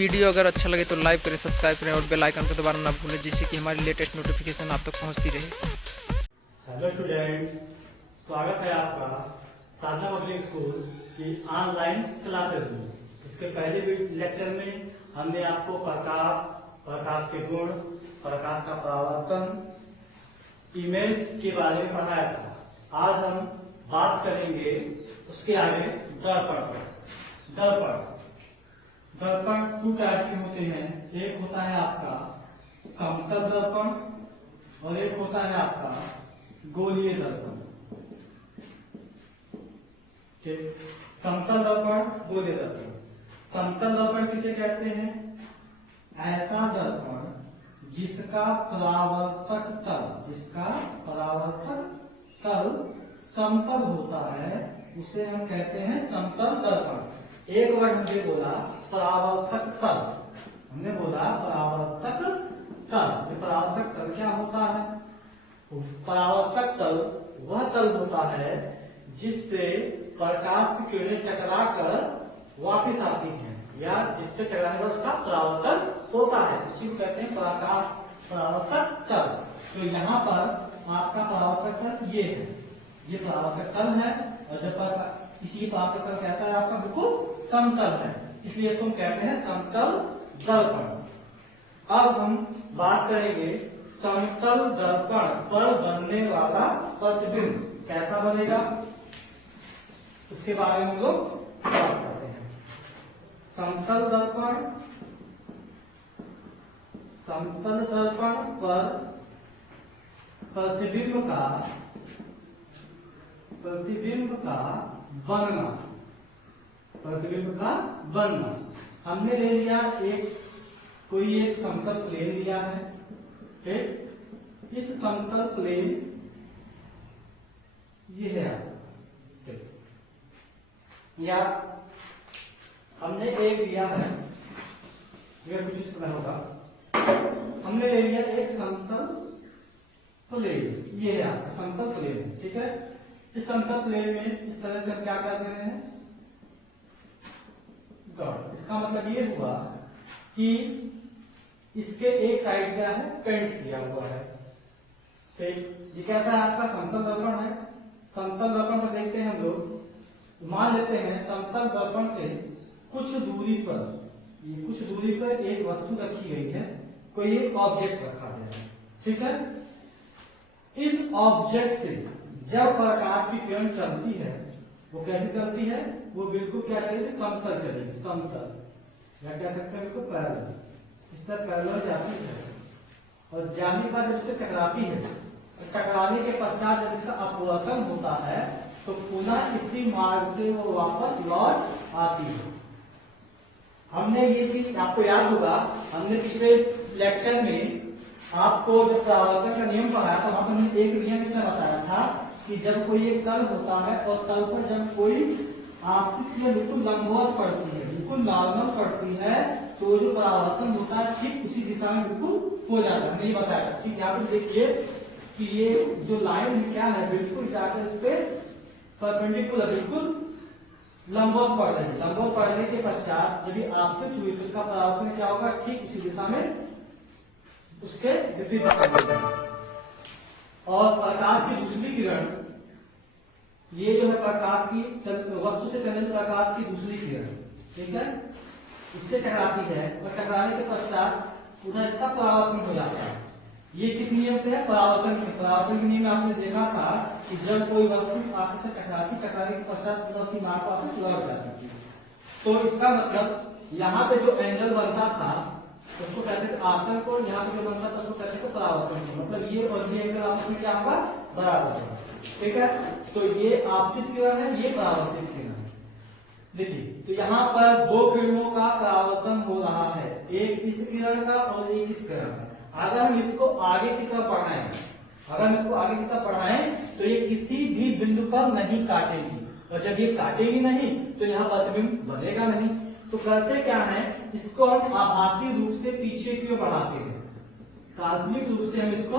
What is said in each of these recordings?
Video अगर अच्छा लगे तो लाइक करें, सब्सक्राइब करें और बेल आइकन को दबाना ना भूलें, जिससे कि हमारी लेटेस्ट नोटिफिकेशन आप तक पहुंचती रहे। हेलो स्टूडेंट, स्वागत है आपका साधना पब्लिक स्कूल की ऑनलाइन क्लासेज में। इसके पहले लेक्चर में हमने आपको प्रकाश के गुण, प्रकाश का परावर्तन, इमेज के बारे में पढ़ाया था। आज हम बात करेंगे उसके आगे दर्पण पर। दर्पण 2 टाइप के होते हैं। एक होता है आपका समतल दर्पण और एक होता है आपका गोलीय दर्पण। ठीक, समतल दर्पण, गोलीय दर्पण। समतल दर्पण किसे कहते हैं? ऐसा दर्पण जिसका परावर्तक तल समतल होता है, उसे हम कहते हैं समतल दर्पण। एक वर्ड हमने बोला परावर्तक तल, हमने बोला परावर्तक तल। परावर्तक तल क्या होता है? परावर्तक तल वह तल होता है जिससे प्रकाश की किरणें टकराकर वापस आती हैं, या जिससे टकराने पर उसका परावर्तन होता है, इसी को कहते हैं परावर्तक तल। तो यहाँ पर आपका परावर्तक तल ये है, ये परावर्तक तल है। और जब इसी परावर्तक तल कहता है आपका बिल्कुल समतल है, इसलिए इसको हम कहते हैं समतल दर्पण। अब हम बात करेंगे समतल दर्पण पर बनने वाला प्रतिबिंब कैसा बनेगा, उसके बारे में हम लोग बात करते हैं। समतल दर्पण पर प्रतिबिंब का बनना। हमने ले लिया कोई एक समतल प्लेन लिया है। ठीक, इस समतल प्लेन ये है आपका, या हमने एक लिया है, यह कुछ इस तरह होगा। हमने ले लिया एक समतल प्लेन, ये है आपका समतल प्लेन। ठीक है, इस समतल प्लेन में इस तरह से हम क्या कर रहे हैं, डॉट। इसका मतलब ये हुआ कि इसके एक साइड क्या है, पेंट किया हुआ है। ठीक, ये कैसा है आपका समतल दर्पण है। समतल दर्पण पर देखते हैं हम लोग, मान लेते हैं समतल दर्पण से कुछ दूरी पर एक वस्तु रखी गई है, कोई एक ऑब्जेक्ट रखा गया है। ठीक है, इस ऑब्जेक्ट से जब प्रकाश की किरण चलती है, वो कैसे चलती है? वो बिल्कुल क्या चलेगी, समतल चलेगी, समतल, या कह सकते हैं बिल्कुल पैरेलल। इस तरह पैरेलल जाती है और जाने के बाद जब इससे टकराती है, टकराने के पश्चात जब इसका अपवर्तन होता है तो पुनः इसी मार्ग से वो वापस लौट आती है। हमने ये चीज आपको याद होगा, हमने पिछले लेक्चर में आपको जब परावर्तन का नियम पढ़ाया था, वहां पर हमने एक नियम इसका बताया था कि जब कोई एक तल होता है और तल पर जब कोई आपकी बिल्कुल लंबवत पड़ती है, बिल्कुल नॉर्मल पड़ती है, तो जो परावर्तन होता है ठीक उसी दिशा में बिल्कुल हो जाता है। हमने ये बताया। ठीक, यहाँ पर देखिए कि ये जो लाइन क्या है, बिल्कुल जाकर इस पे परपेंडिकुलर, बिल्कुल लंबवत पड़ रही है। लंबवत पड़ने के पश्चात जब ये आपतित हुई तो उसका परावर्तन क्या होगा, ठीक उसी दिशा में, उसके विपरीत दिशा में। और प्रकाश की दूसरी किरण, ये जो है प्रकाश की वस्तु से चलने प्रकाश की दूसरी किरण, ठीक है, इससे टकराती है और टकराने के पश्चात पुनः इसका परावर्तन हो जाता है। ये किस नियम से है? परावर्तन के नियम में आपने देखा था कि जब कोई वस्तु आपस से टकराने के पश्चात उसकी मार्ग वापस लौट जाती थी। तो इसका मतलब यहाँ पे जो एंगल बनता था उसको कहते थे आपतन कोण, यहाँ पे जो बनता था उसको कहते थे परावर्तन कोण। मतलब ये और ये एंगल आपस में क्या होगा, बराबर होगा। ठीक है, तो ये आपतित किरण है, ये परावर्तित किरण है। देखिए, तो यहाँ पर दो किरणों का परावर्तन हो रहा है, एक इस किरण का और एक इस किरण का। अगर हम इसको आगे की तरफ बढ़ाएं, तो ये किसी भी बिंदु पर नहीं काटेगी, और जब ये काटेगी नहीं तो यहाँ प्रतिबिंब बनेगा नहीं। तो करते क्या है, इसको हम आभासी रूप से पीछे की ओर बढ़ाते हैं, काल्पनिक रूप से हम इसको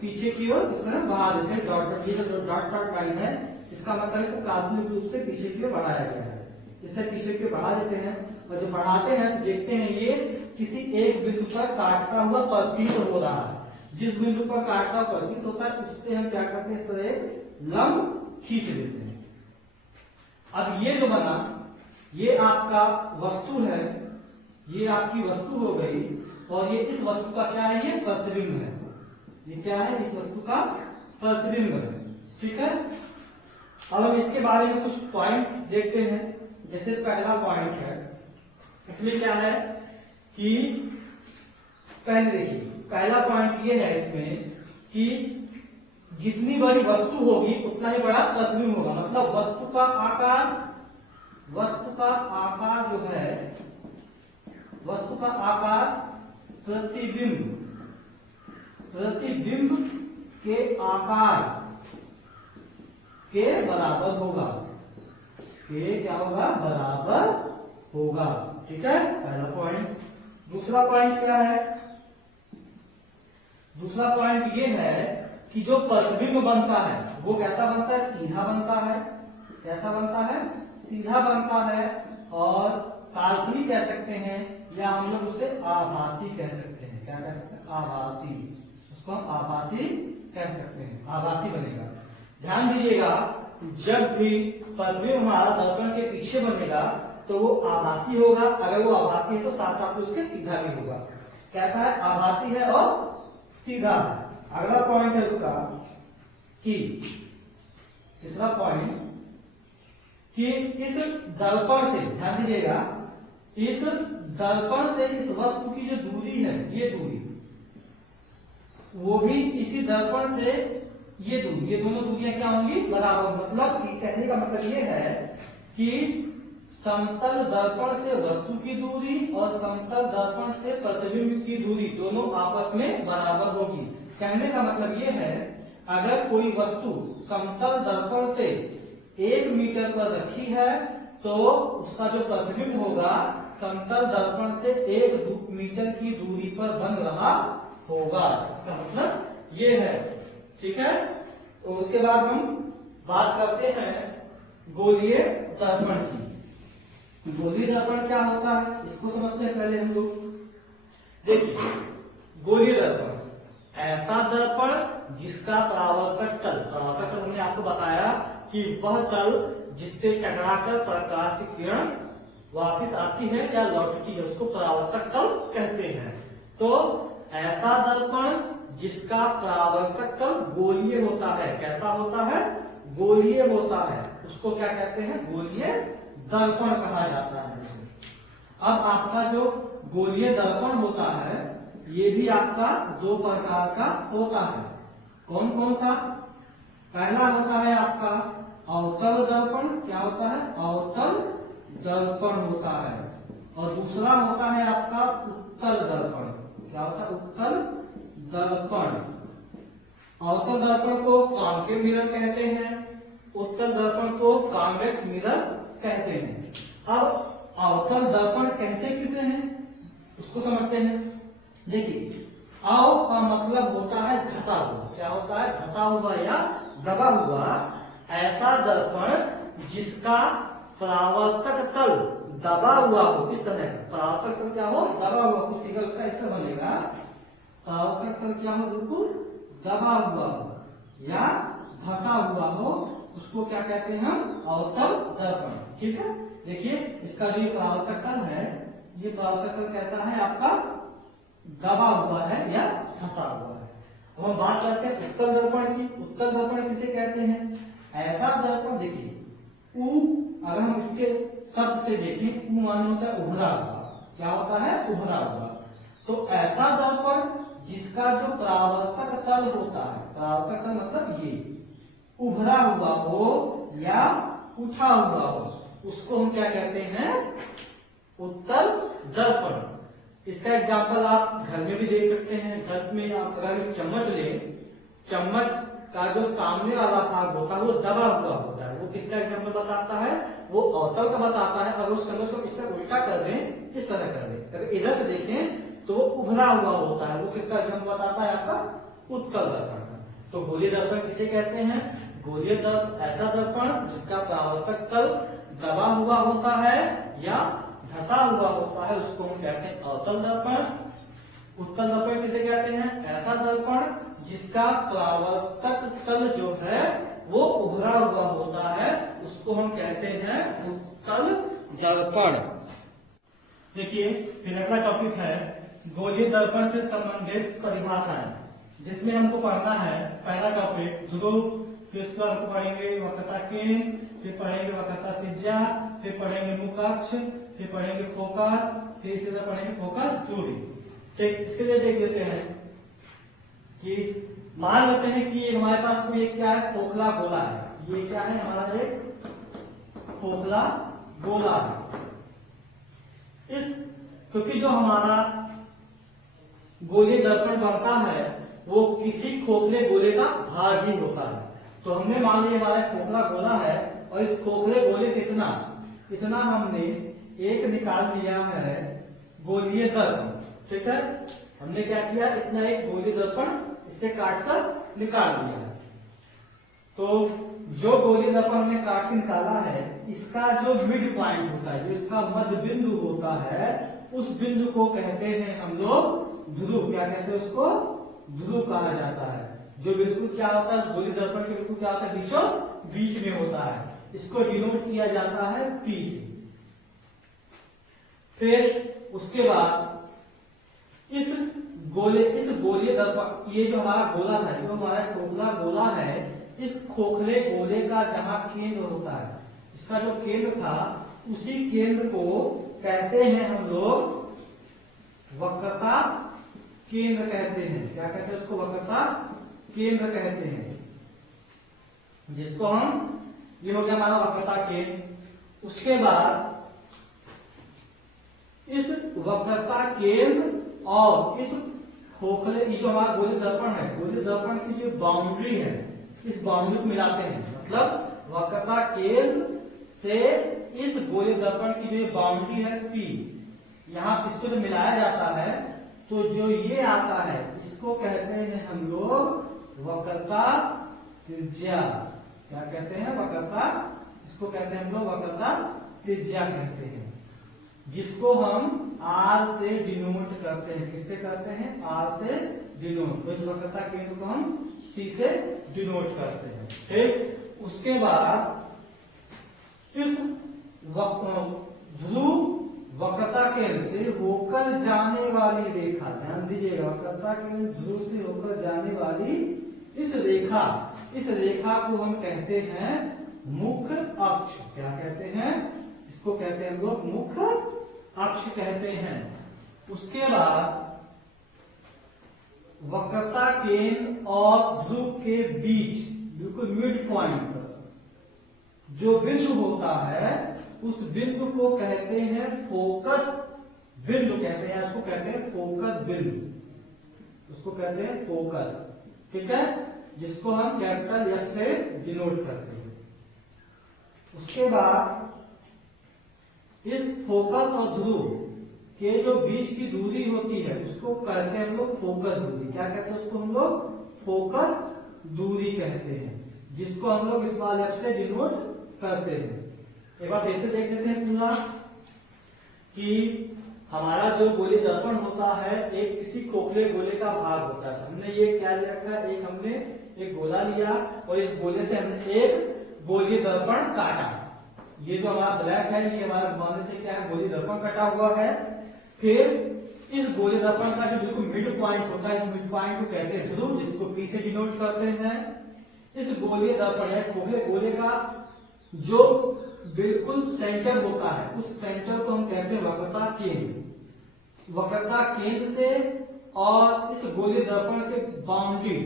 पीछे की ओर इस तरह बढ़ा देते हैं। डॉट, ये जो डॉट लाइन है, इसका मतलब इसको काल्पनिक रूप से पीछे की ओर बढ़ाया गया है। इसे पीछे की बढ़ा देते हैं और जब बढ़ाते हैं तो देखते हैं ये किसी एक बिंदु पर काटता हुआ प्रतीत हो रहा है। जिस बिंदु पर काटता हुआ प्रतीत होता है उससे हम क्या करते हैं, इससे एक लंब खींच लेते हैं। अब ये जो बना, ये आपका वस्तु है, ये आपकी वस्तु हो गई और ये इस वस्तु का क्या है, ये प्रतिबिंब है। ये क्या है, इस वस्तु का प्रतिबिंब है। ठीक है, अब हम इसके बारे में कुछ पॉइंट देखते हैं। जैसे पहला पॉइंट है, इसमें क्या है कि पहले देखिए, पहला पॉइंट ये है इसमें कि जितनी बड़ी वस्तु होगी उतना ही बड़ा प्रतिबिंब होगा। मतलब वस्तु का आकार जो है, वस्तु का आकार प्रतिबिंब के आकार के बराबर होगा। के क्या होगा, बराबर होगा। ठीक है, पहला पॉइंट। दूसरा पॉइंट क्या है, दूसरा पॉइंट ये है कि जो प्रतिबिंब बनता है वो कैसा बनता है, सीधा बनता है। कैसा बनता है, सीधा बनता है और काल्पनिक कह सकते हैं या हम लोग उसे आभासी कह सकते हैं। क्या कह सकते हैं, आभासी। उसको हम आभासी कह सकते हैं, आभासी बनेगा। ध्यान दीजिएगा, जब भी प्रतिबिंब हमारा दर्पण के पीछे बनेगा तो वो आभासी होगा। अगर वो आभासी है तो साथ साथ उसके सीधा भी होगा। कैसा है, आभासी है और सीधा है। अगला पॉइंट है उसका कि तीसरा पॉइंट कि इस दर्पण से, ध्यान दीजिएगा, इस दर्पण से इस वस्तु की जो दूरी है, ये दूरी, वो भी इसी दर्पण से ये दूरी, ये दोनों दूरियां क्या होंगी, बराबर। मतलब कहने का मतलब ये है कि समतल दर्पण से वस्तु की दूरी और समतल दर्पण से प्रतिबिंब की दूरी दोनों आपस में बराबर होगी। कहने का मतलब ये है, अगर कोई वस्तु समतल दर्पण से 1 मीटर पर रखी है तो उसका जो प्रतिबिंब होगा समतल दर्पण से 1 मीटर की दूरी पर बन रहा होगा। इसका मतलब ये है। ठीक है, तो उसके बाद हम बात करते हैं गोलीय दर्पण की। गोलीय दर्पण क्या होता है, इसको समझते हैं पहले हम लोग। देखिए, गोलीय दर्पण ऐसा दर्पण जिसका परावर्तक तल, परावर्तक तल हमने आपको बताया कि वह तल जिससे टकराकर प्रकाश की किरण वापस आती है या लौटती है, उसको परावर्तक तल कहते हैं। तो ऐसा दर्पण जिसका परावर्तक तल गोलीय होता है, कैसा होता है, गोलीय होता है, उसको क्या कहते हैं, गोलीय दर्पण कहा जाता है। अब आपका जो गोलीय दर्पण होता है ये भी आपका 2 प्रकार का होता है। कौन कौन सा, पहला होता है आपका अवतल दर्पण। क्या होता है, अवतल दर्पण होता है। और दूसरा होता है आपका उत्तल दर्पण। क्या होता है, उत्तल दर्पण। अवतल दर्पण को कॉन्केव मिरर कहते हैं, उत्तल दर्पण को कॉन्वेक्स मिरर कहते हैं। अब अवतल दर्पण कहते किसे हैं उसको समझते हैं। देखिए, अव का मतलब होता है धसा हुआ। क्या होता है, धसा हुआ या दबा हुआ। ऐसा दर्पण जिसका परावर्तक तल दबा हुआ हो, किस तरह परावर्तक तल क्या हो, दबा हुआ। कुछ फिगर उसका इस तरह बनेगा, परावर्तक तल क्या हो, बिल्कुल दबा हुआ हो या धसा हुआ हो, उसको क्या कहते हैं हम, अवतल दर्पण। ठीक है, देखिए इसका जो ये परावर्तक तल है, ये परावर्तक तल कैसा है, आपका दबा हुआ है या धसा हुआ है। अब हम बात करते हैं उत्तल दर्पण की। उत्तल दर्पण किसे कहते हैं, ऐसा दर्पण, देखिए उ, अगर हम इसके शब्द से देखें, उ माने होता है उभरा हुआ। क्या होता है, उभरा हुआ। तो ऐसा दर्पण जिसका जो परावर्तक तल होता है, परावर्तक तल मतलब ये उभरा हुआ हो या उठा हुआ हो, उसको हम क्या कहते हैं, उत्तल दर्पण। इसका एग्जाम्पल आप घर में भी देख सकते हैं। घर में आप अगर चम्मच ले, चम्मच का जो सामने वाला भाग होता है वो दबा हुआ होता है, वो किसका एग्जाम्पल बताता है, वो अवतल का बताता है। अगर उस चम्मच को इस तरह उल्टा कर दें, इस तरह कर दें, अगर इधर से देखें तो वो उभरा हुआ होता है, वो किसका एग्जाम्पल बताता है, आपका उत्तल दर्पण का। तो गोलीय दर्पण किसे कहते हैं, गोलीय दर्पण ऐसा दर्पण जिसका परावर्तक तल दबा हुआ होता है फंसा हुआ होता है उसको हम कहते हैं अवतल दर्पण। उत्तल दर्पण किसे कहते हैं? ऐसा दर्पण जिसका परावर्तक तल जो है वो उभरा हुआ होता है, उसको हम कहते हैं उत्तल दर्पण। देखिए फिर अगला टॉपिक है गोलीय दर्पण से संबंधित परिभाषाएं, जिसमें हमको पढ़ना है पहला टॉपिक ध्रुव, फिर उसके बाद हमको पढ़ेंगे वक्रता केंद्र, फिर पढ़ेंगे वक्रता त्रिज्या, फिर पढ़ेंगे मुख्य अक्ष, फिर पढ़ेंगे फोकस, फिर इसी तरह पढ़ेंगे फोकस दूरी। ठीक, इसके लिए देख लेते हैं कि मान लेते हैं कि हमारे पास कोई एक क्या है, खोखला गोला है। ये क्या है हमारा एक खोखला गोला है। इस क्योंकि जो हमारा गोलीय दर्पण बनता है वो किसी खोखले गोले का भाग ही होता है। तो हमने मान लिया हमारा खोखला गोला है और इस खोखले गोले से इतना हमने एक निकाल लिया है गोलीय दर्पण। ठीक है, हमने क्या किया, इतना एक गोलीय दर्पण इससे काटकर निकाल दिया है। तो जो गोलीय दर्पण हमने काट के निकाला है, इसका जो मिड पॉइंट होता है, जो इसका मध्य बिंदु होता है, उस बिंदु को कहते हैं हम लोग ध्रुव। क्या कहते हैं उसको? ध्रुव कहा जाता है। जो बिल्कुल क्या होता है गोलीय दर्पण के बिल्कुल क्या होता है, बीचों बीच में होता है। इसको डिनोट किया जाता है P से। फिर उसके बाद इस गोलीय दर्पण, ये जो हमारा गोला था, जो हमारा खोखला गोला है, इस खोखले गोले का जहां केंद्र होता है, इसका जो केंद्र था, उसी केंद्र को कहते हैं हम लोग वक्रता केंद्र कहते हैं। क्या कहते हैं उसको? वक्रता केंद्र कहते हैं। जिसको हम, ये हो गया हमारा वक्रता केंद्र। उसके बाद इस वक्रता केंद्र और इस खोखले, ये जो हमारा गोलीय दर्पण है, गोलीय दर्पण की जो बाउंड्री है, इस बाउंड्री को मिलाते हैं। मतलब वक्रता केंद्र से इस गोलीय दर्पण की जो बाउंड्री है P, यहाँ इसको जो मिलाया जाता है, तो जो ये आता है इसको कहते हैं हम लोग वक्रता त्रिज्या। क्या कहते हैं? वक्रता, इसको कहते हैं हम लोग वक्रता त्रिज्या कहते हैं, जिसको हम R से डिनोट करते हैं। किससे करते हैं? R से डिनोट। तो इस वक्रता केंद्र को हम C से डिनोट करते हैं। ठीक, उसके बाद इस ध्रुव वक्रता केंद्र से होकर जाने वाली रेखा, ध्यान दीजिएगा, वक्रता केंद्र ध्रुव से होकर जाने वाली इस रेखा को हम कहते हैं मुख्य अक्ष। क्या कहते हैं? इसको कहते हैं हम लोग मुख्य अक्ष कहते हैं। उसके बाद वक्रता केंद्र और ध्रुव के बीच बिल्कुल मिड पॉइंट पर जो बिंदु होता है, उस बिंदु को कहते हैं फोकस बिंदु कहते हैं। इसको कहते हैं फोकस बिंदु, उसको कहते हैं फोकस। ठीक है, जिसको हम कैपिटल F से डिनोट करते हैं। उसके बाद इस फोकस और ध्रुव के जो बीच की दूरी होती है, उसको कहते हैं हम लोग फोकस दूरी। क्या कहते हैं उसको? हम लोग फोकस दूरी कहते हैं, जिसको हम लोग स्मॉल f से डिनोट करते हैं। एक बार ऐसे देख लेते हैं पूरा कि हमारा जो गोलीय दर्पण होता है एक किसी खोखले गोले का भाग होता है। हमने ये क्या लिया था, हमने एक गोला लिया और इस गोले से हमने एक गोलीय दर्पण काटा। ये जो हमारा ब्लैक है, ये हमारा मान से क्या है, गोलीय दर्पण कटा हुआ है। फिर इस गोलीय दर्पण का जो बिल्कुल मिड पॉइंट होता है, इस मिड पॉइंट को कहते हैं ध्रुव, जिसको P से डिनोट करते हैं। इस गोलीय दर्पण या खोखले गोले का जो बिल्कुल सेंटर होता है, उस सेंटर को हम कहते हैं वक्रता केंद्र। वक्रता केंद्र से और इस गोलीय दर्पण के बाउंड्री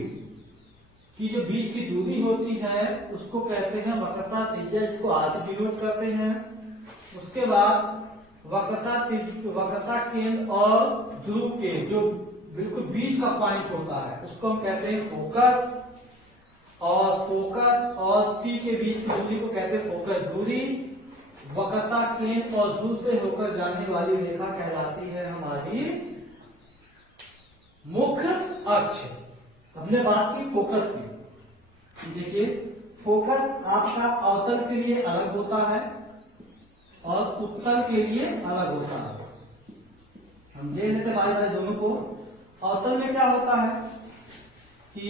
की जो बीच की दूरी होती है, उसको कहते हैं वक्रता त्रिज्या, इसको R से डिनोट करते हैं। उसके बाद वक्रता केंद्र और ध्रुव के जो बिल्कुल बीच का पॉइंट होता है, उसको हम कहते हैं फोकस। फोकस और P के बीच की दूरी को कहते हैं फोकस दूरी। वक्रता केंद्र और ध्रुव से होकर जाने वाली रेखा कहलाती है हमारी मुख्य अक्ष। हमने बात की फोकस की। देखिए, फोकस आपका अवतल के लिए अलग होता है और और उत्तल के लिए अलग होता है। हम देख लेते हैं बारी दोनों को। अवतल में क्या होता है कि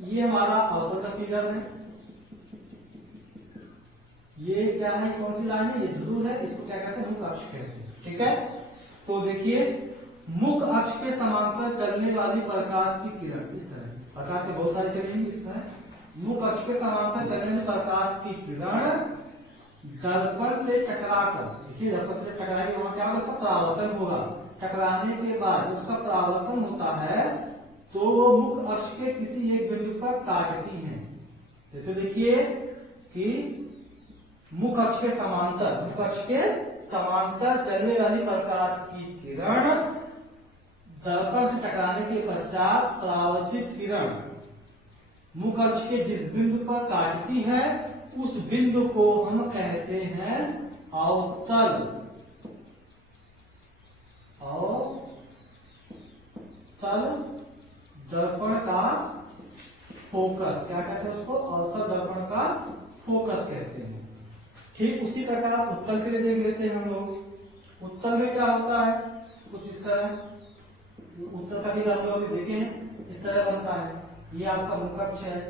ये हमारा अवतल का फिगर है, ये क्या है, कौन सी लाइन है, ये ध्रुव है, इसको क्या कहते हैं, मुख अक्ष कहते हैं। ठीक है, तो देखिए मुख अक्ष के समांतर चलने वाली प्रकाश की किरण इस तरह, प्रकाश के बहुत सारे चलेंगे इस तरह। मुख अक्ष के समांतर चलने वाली प्रकाश की किरण दर्पण से टकराकर, देखिए दर्पण से टकराएगी, वहां क्या होगा, उसका परावर्तन होगा। टकराने के बाद उसका परावर्तन होता है तो वो मुख अक्ष के किसी एक बिंदु पर काटती है। जैसे देखिए कि मुख अक्ष के समांतर चलने वाली प्रकाश की किरण दर्पण से टकराने के पश्चात परावर्तित किरण मुख अक्ष के जिस बिंदु पर काटती है उस बिंदु को हम कहते हैं अवतल। दर्पण का फोकस क्या कहते हैं, उसको अवतल दर्पण का फोकस कहते हैं। ठीक उसी प्रकार उत्तल के लिए देख लेते हैं हम लोग। उत्तल में क्या होता है, कुछ इस तरह, उत्तल का भी आप लोग देखें इस तरह बनता है। ये आपका मुख अक्ष है,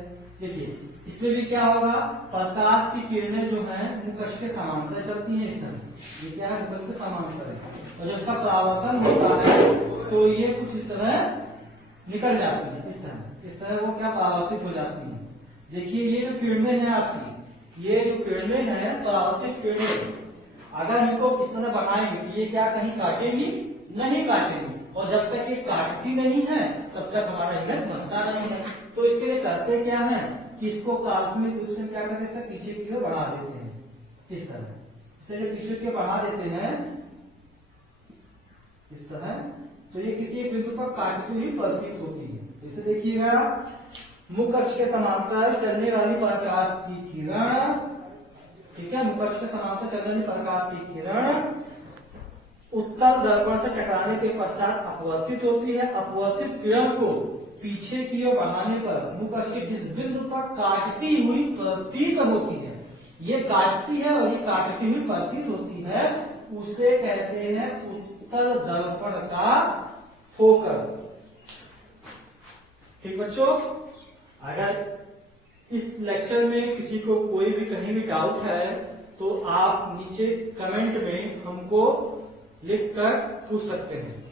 देखिए इसमें भी क्या होगा, प्रकाश की किरणें जो है मुख अक्ष के समांतर चलती हैं इस तरह। ये क्या है, मुख अक्ष के समांतर है, और जब इसका परावर्तन होता है तो ये कुछ इस तरह निकल जाती है, इस तरह वो क्या परावर्तित हो जाती है। देखिए ये जो किरणें हैं आपकी, ये जो किरणें हैं परावर्तित किरणें, अगर इनको इस तरह बनाएंगे तो ये क्या कहीं काटेंगी, नहीं काटेंगी, और जब तक ये काटती नहीं है तब तक हमारा इमेज बनता नहीं है। तो इसके लिए करते क्या है कि इसको काल्पनिक रूप से क्या करते हैं, पीछे की ओर बढ़ा देते हैं इस तरह, इससे पीछे की ओर बढ़ा देते हैं इस तरह, तो ये किसी एक बिंदु पर काटती हुई प्रतीत होती है। इसे देखिएगा, मुख अक्ष के समांतर चलने वाली प्रकाश की किरण, ठीक है, मुख अक्ष के समांतर चलने वाली प्रकाश की किरण उत्तल दर्पण से टकराने के पश्चात अपवर्तित होती है। अपवर्तित किरण को पीछे की ओर बढ़ाने पर मुख अक्ष के जिस बिंदु पर काटती हुई प्रतीत होती है, ये काटती है और ये काटती हुई प्रतीत होती है, उसे कहते हैं उत्तल दर्पण का फोकस। ठीक बच्चों, अगर इस लेक्चर में किसी को कोई भी कहीं भी डाउट है तो आप नीचे कमेंट में हमको लिखकर पूछ सकते हैं।